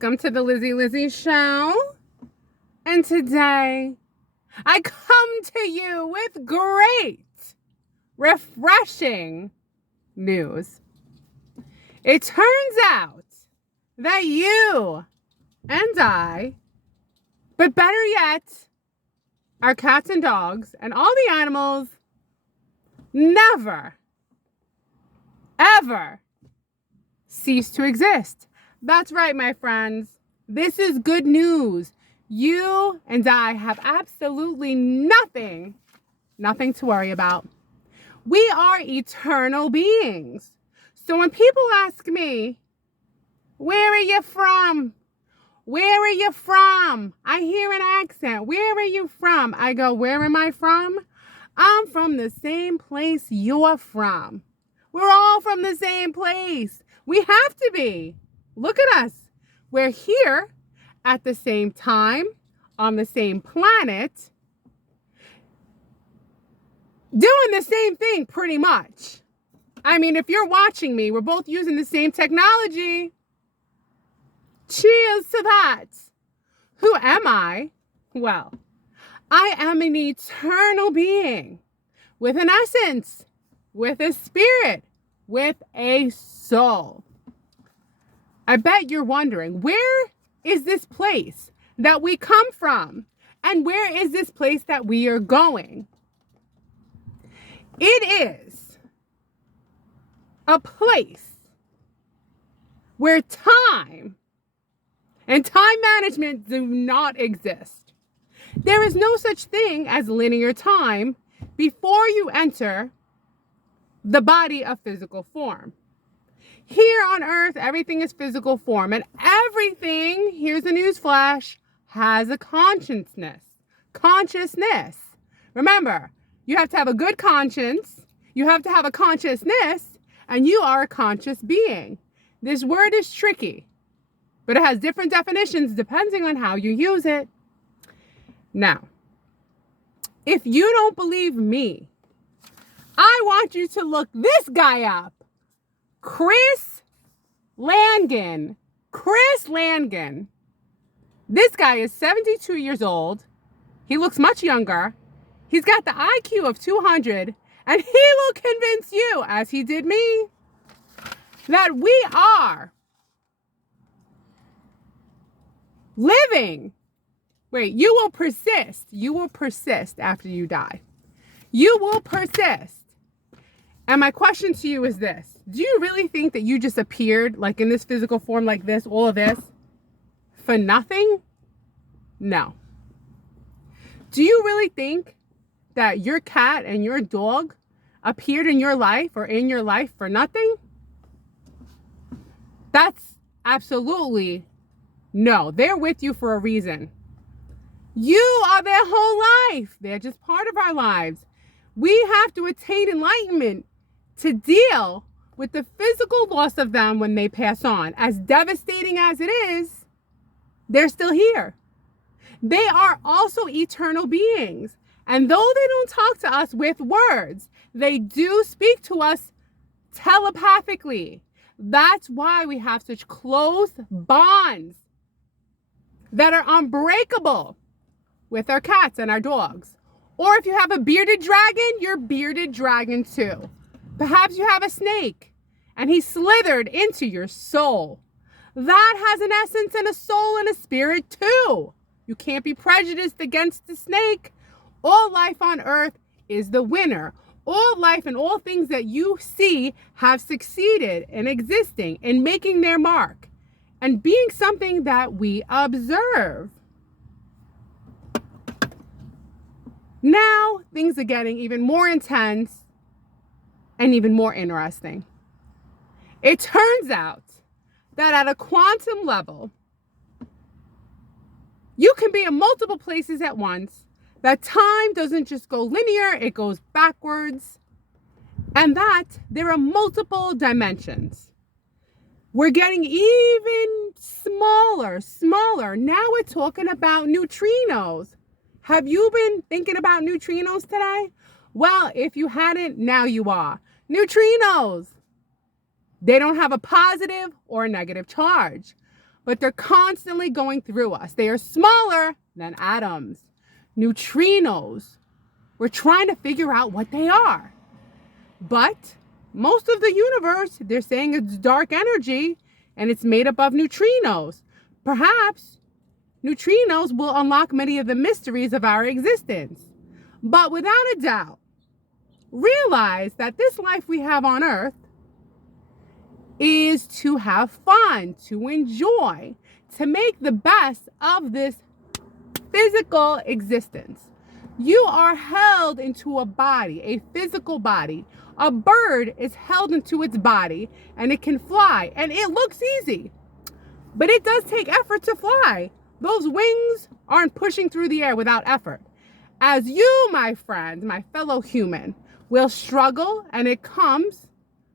Welcome to the Lizzy Show. And today I come to you with great, refreshing news. It turns out that you and I, but better yet, our cats and dogs and all the animals never, ever cease to exist. That's right, my friends. This is good news. You and I have absolutely nothing to worry about. We are eternal beings. So when people ask me, where are you from? Where are you from? I hear an accent. Where are you from? I go, where am I from? I'm from the same place you're from. We're all from the same place. We have to be. Look at us. We're here at the same time, on the same planet, doing the same thing pretty much. I mean, if you're watching me, we're both using the same technology. Cheers to that. Who am I? Well, I am an eternal being with an essence, with a spirit, with a soul. I bet you're wondering, where is this place that we come from? And where is this place that we are going? It is a place where time and time management do not exist. There is no such thing as linear time before you enter the body of physical form. Here on earth, everything is physical form, and everything, here's a news flash, has a consciousness. Remember, you have to have a good conscience, you have to have a consciousness, and you are a conscious being. This word is tricky, but it has different definitions depending on how you use it. Now, if you don't believe me, I want you to look this guy up. Chris Langan. This guy is 72 years old. He looks much younger. He's got the IQ of 200, and he will convince you, as he did me, that we are living. Wait, you will persist. You will persist after you die. You will persist. And my question to you is this. Do you really think that you just appeared like in this physical form like this, all of this, for nothing? No. Do you really think that your cat and your dog appeared in your life or in your life for nothing? That's absolutely no. They're with you for a reason. You are their whole life. They're just part of our lives. We have to attain enlightenment to deal with the physical loss of them when they pass on. As devastating as it is, they're still here. They are also eternal beings. And though they don't talk to us with words, they do speak to us telepathically. That's why we have such close bonds that are unbreakable with our cats and our dogs. Or if you have a bearded dragon, you're bearded dragon too. Perhaps you have a snake and he slithered into your soul. That has an essence and a soul and a spirit too. You can't be prejudiced against the snake. All life on earth is the winner. All life and all things that you see have succeeded in existing and making their mark and being something that we observe. Now things are getting even more intense and even more interesting. It turns out that at a quantum level, you can be in multiple places at once. That time doesn't just go linear, it goes backwards. And that there are multiple dimensions. We're getting even smaller. Now we're talking about neutrinos. Have you been thinking about neutrinos today? Well, if you hadn't, now you are. Neutrinos. They don't have a positive or a negative charge. but they're constantly going through us. They are smaller than atoms, neutrinos. We're trying to figure out what they are. But most of the universe, they're saying it's dark energy and it's made up of neutrinos. Perhaps neutrinos will unlock many of the mysteries of our existence. But without a doubt, realize that this life we have on Earth is to have fun, to enjoy, to make the best of this physical existence. You are held into a body, a physical body. A bird is held into its body and it can fly, and it looks easy, but it does take effort to fly. Those wings aren't pushing through the air without effort. As you, my friend, my fellow human, will struggle, and it comes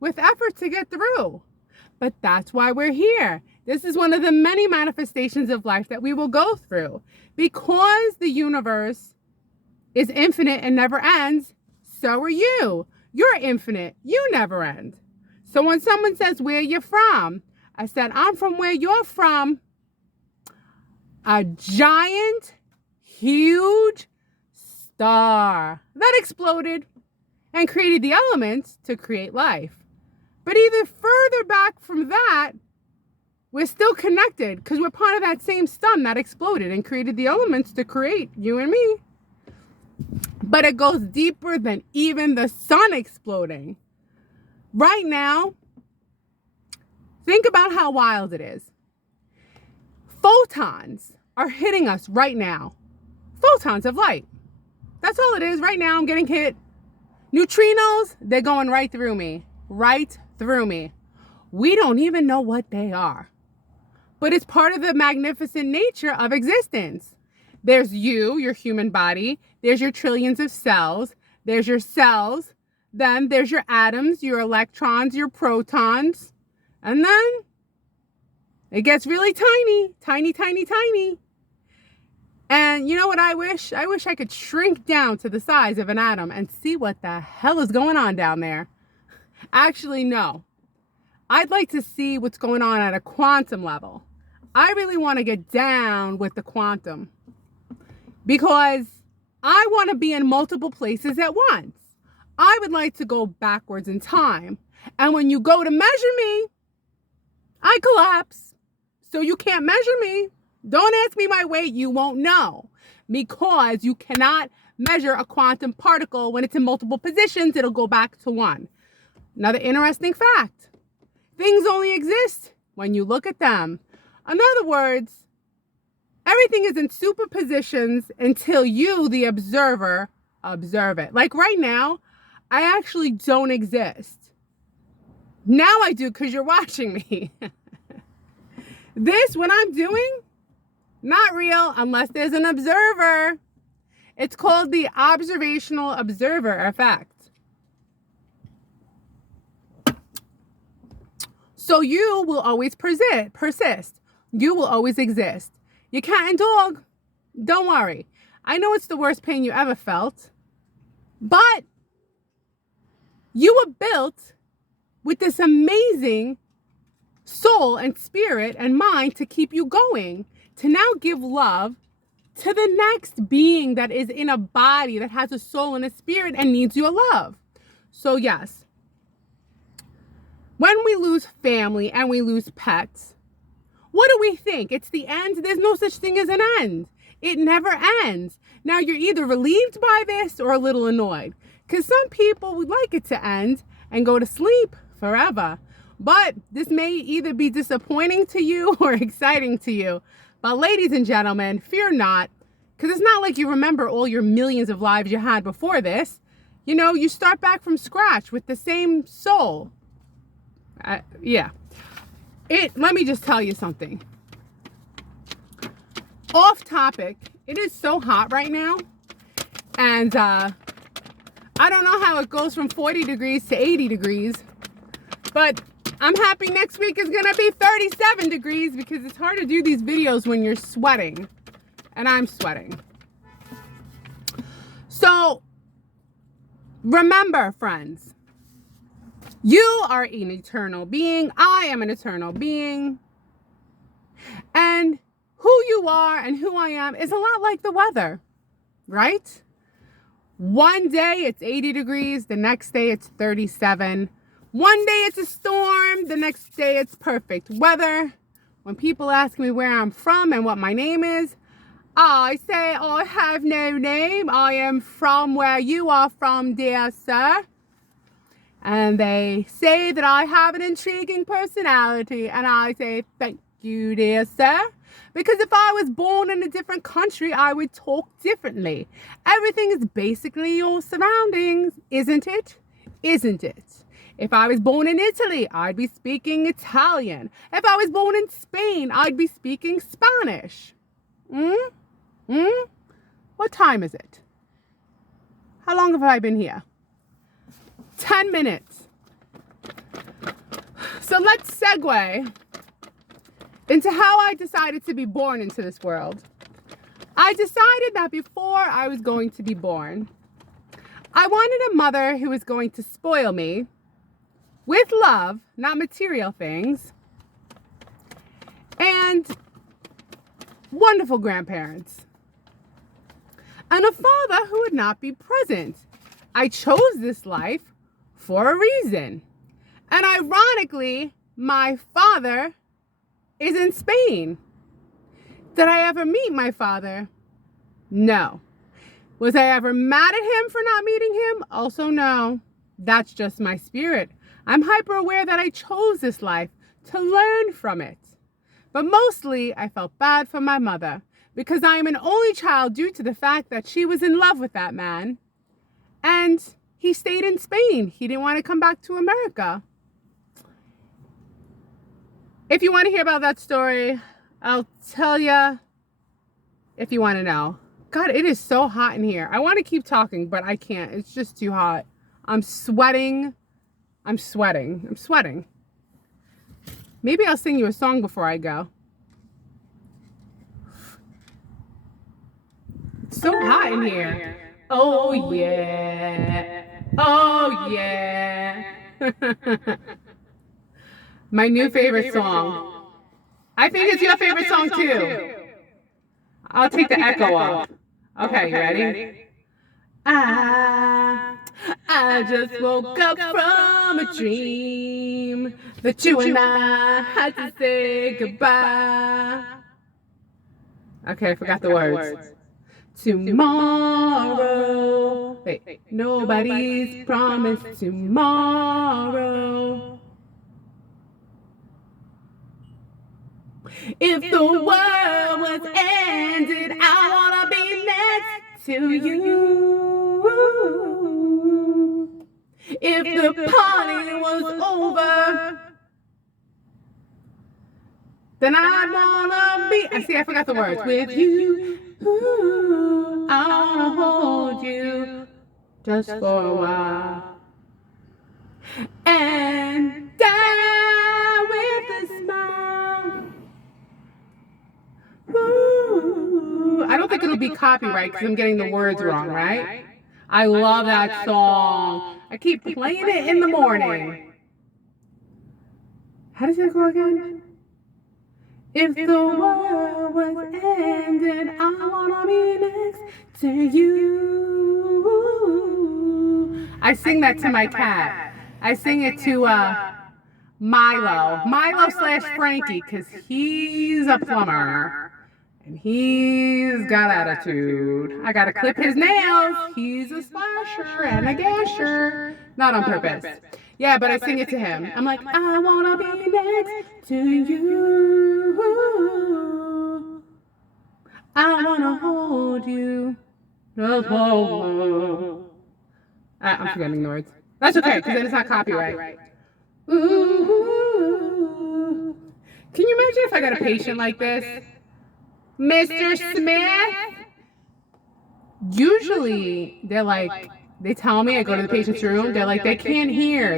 with effort to get through. But that's why we're here. This is one of the many manifestations of life that we will go through. Because the universe is infinite and never ends, so are you. You're infinite. You never end. So when someone says, where you from? I said, I'm from where you're from. A giant, huge star that exploded and created the elements to create life. But even further back from that, we're still connected because we're part of that same sun that exploded and created the elements to create you and me. But it goes deeper than even the sun exploding. Right now, think about how wild it is. Photons are hitting us right now. Photons of light. That's all it is. Right now, I'm getting hit. Neutrinos, they're going right through me. Right through me. We don't even know what they are. But it's part of the magnificent nature of existence. There's you, your human body. There's your trillions of cells. There's your cells. Then there's your atoms, your electrons, your protons. And then it gets really tiny, tiny, tiny, tiny. And you know what I wish? I wish I could shrink down to the size of an atom and see what the hell is going on down there. Actually, no. I'd like to see what's going on at a quantum level. I really want to get down with the quantum because I want to be in multiple places at once. I would like to go backwards in time. And when you go to measure me, I collapse. So you can't measure me. Don't ask me my weight. You won't know because you cannot measure a quantum particle when it's in multiple positions. It'll go back to one. Another interesting fact. Things only exist when you look at them. In other words, everything is in superpositions until you, the observer, observe it. Like right now, I actually don't exist. Now I do because you're watching me. This, what I'm doing, not real unless there's an observer. It's called the observational observer effect. So you will always persist. You will always exist. Your cat and dog, don't worry. I know it's the worst pain you ever felt, but you were built with this amazing soul and spirit and mind to keep you going, to now give love to the next being that is in a body that has a soul and a spirit and needs your love. So yes, when we lose family and we lose pets, what do we think? It's the end? There's no such thing as an end. It never ends. Now you're either relieved by this or a little annoyed because some people would like it to end and go to sleep forever. But this may either be disappointing to you or exciting to you. But ladies and gentlemen, fear not, because it's not like you remember all your millions of lives you had before this. You know, you start back from scratch with the same soul. Yeah. Let me just tell you something. Off topic, it is so hot right now. And I don't know how it goes from 40 degrees to 80 degrees. But I'm happy next week is going to be 37 degrees because it's hard to do these videos when you're sweating. And I'm sweating. So, remember, friends. You are an eternal being. I am an eternal being. And who you are and who I am is a lot like the weather, right? One day it's 80 degrees, the next day it's 37. One day it's a storm, the next day it's perfect weather. When people ask me where I'm from and what my name is, I say I have no name. I am from where you are from, dear sir. And they say that I have an intriguing personality, and I say thank you, dear sir. Because if I was born in a different country, I would talk differently. Everything is basically your surroundings, isn't it? Isn't it? If I was born in Italy, I'd be speaking Italian. If I was born in Spain, I'd be speaking Spanish. What time is it? How long have I been here? 10 minutes. So let's segue into how I decided to be born into this world. I decided that before I was going to be born, I wanted a mother who was going to spoil me with love, not material things, and wonderful grandparents, and a father who would not be present. I chose this life for a reason. And ironically, my father is in Spain. Did I ever meet my father? No. Was I ever mad at him for not meeting him? Also no. That's just my spirit. I'm hyper aware that I chose this life to learn from it. But mostly, I felt bad for my mother because I am an only child due to the fact that she was in love with that man. And he stayed in Spain. He didn't want to come back to America. If you want to hear about that story, I'll tell you if you want to know. God, it is so hot in here. I want to keep talking, but I can't. It's just too hot. I'm sweating. Maybe I'll sing you a song before I go. It's so hot in here. Oh yeah. Oh yeah. My new favorite song. I think it's your favorite song too. I'll take the echo off. Okay, you ready? I just woke up from a dream that you and I had to say goodbye. Okay, I forgot the words. Tomorrow. Wait, nobody's promised tomorrow. If the world was ended, I wanna be next to you. If the party was over, then I'd wanna be. I forgot the words. With you, I wanna hold you just for a while. And die with a smile. I don't think it'll be copyright because I'm getting the words wrong, right? I love that song. I keep playing it in the morning. How does it go again? If the world was ending, I wanna be next to you. I sing that to my cat. I sing it to Milo/Frankie, because he's a plumber. And he's got attitude. I gotta clip his nails. He's a slasher and a gasher. Not on purpose. Yeah, but I sing it to him. I'm like, I wanna be next to you. I wanna hold you. I'm forgetting the words. That's okay, because then it's not copyright. Ooh. Can you imagine if I got a patient like this? Mr. Smith? Usually, they're like, they tell me, I go to the patient's room, they're like, they can't hear.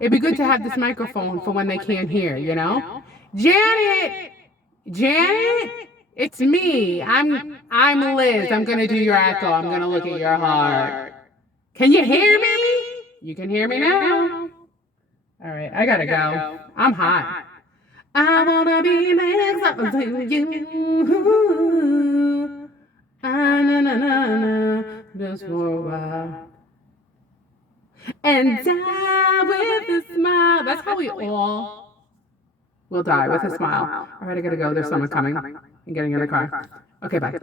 It'd be good to have this microphone for when they can't hear, you know? Janet, it's me. I'm Liz. I'm gonna do your echo. I'm gonna look at your heart. Can you hear me? You can hear me now. All right, I gotta go. I'm hot. I wanna be next up to you. Ah, na, na, na, na, just for a while. And die with a smile. That's how we all will die, with a smile. All right, I gotta go. There's someone coming and getting in the car. Okay, bye.